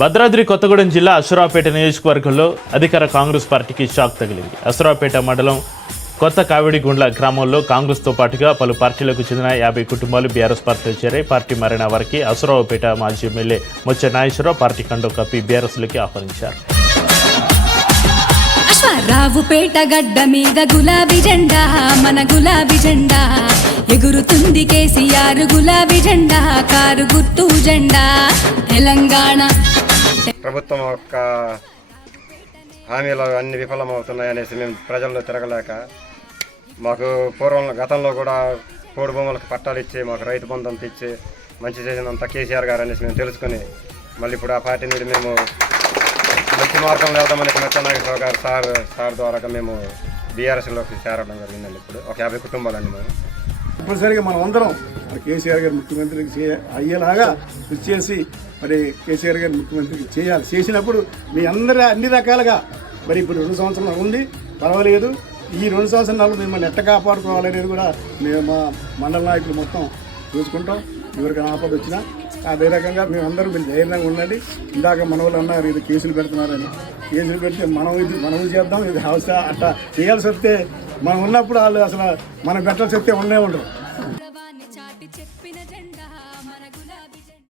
భద్రాద్రి కొత్తగూడెం జిల్లా అశ్వరావుపేట నియోజకవర్గంలో అధికార కాంగ్రెస్ పార్టీకి షాక్ తగిలింది. అశ్వరావుపేట మండలం కొత్త కావిడిగుండ్ల గ్రామంలో కాంగ్రెస్తో పాటుగా పలు పార్టీలకు చెందిన 50 కుటుంబాలు బీఆర్ఎస్ పార్టీలో చేరాయి. పార్టీ మారిన వారికి అశ్వరావుపేట మాజీ ఎమ్మెల్యే మొచ్చ నాగేశ్వరరావు పార్టీ కండో కప్పి బీఆర్ఎస్లోకి ఆహ్వానించారు. అశ్వరావుపేట గడ్డ మీద గులాబీ జెండా, మన గులాబీ జెండా ఎగురుతుంది. కేసీఆర్ గులాబీ జెండా, కారు గుర్తు జెండా. తెలంగాణ ప్రభుత్వం యొక్క హామీలు అన్ని విఫలమవుతున్నాయనేసి మేము ప్రజల్లో తిరగలేక, మాకు గతంలో కూడా పోడు భూములకు పట్టాలు ఇచ్చి మాకు రైతు బంధం ఇచ్చి మంచి చేసినంత కేసీఆర్ గారు అనేసి మేము తెలుసుకుని మళ్ళీ ఇప్పుడు ఆ పార్టీ నుండి మేము మంచి మార్గంలో వెళ్దామనేసి మొచ్చ నాగేశ్వరరావు గారు సార్ ద్వారా మేము బీఆర్ఎస్లోకి చేరడం జరిగిందండి. ఇప్పుడు ఒక 50 కుటుంబాలండి మేము. తప్పనిసరిగా మనం అందరం మరి కేసీఆర్ గారు ముఖ్యమంత్రికి అయ్యేలాగా కృషి చేసి మరి కేసీఆర్ గారు ముఖ్యమంత్రికి చేయాలి. చేసినప్పుడు మీ అందరూ అన్ని రకాలుగా మరి ఇప్పుడు 2 సంవత్సరాలు ఉంది, పర్వాలేదు. ఈ 2 సంవత్సరాలు మిమ్మల్ని ఎట్ట కాపాడుకోవాలనేది కూడా మేము మా మండల నాయకులు మొత్తం చూసుకుంటాం. ఎవరికైనా ఆపద వచ్చినా అదే రకంగా మేమందరూ మీరు ధైర్యంగా ఉండండి. ఇందాక మన వాళ్ళు అన్నారు ఇది కేసులు పెడుతున్నారని. కేసులు పెడితే మనం చేద్దాం, ఇది అవసరం అట్లా చేయాల్సి వస్తే మనం ఉన్నప్పుడు వాళ్ళు అసలు మనం పెట్టాల్సి వస్తే ఉండరు.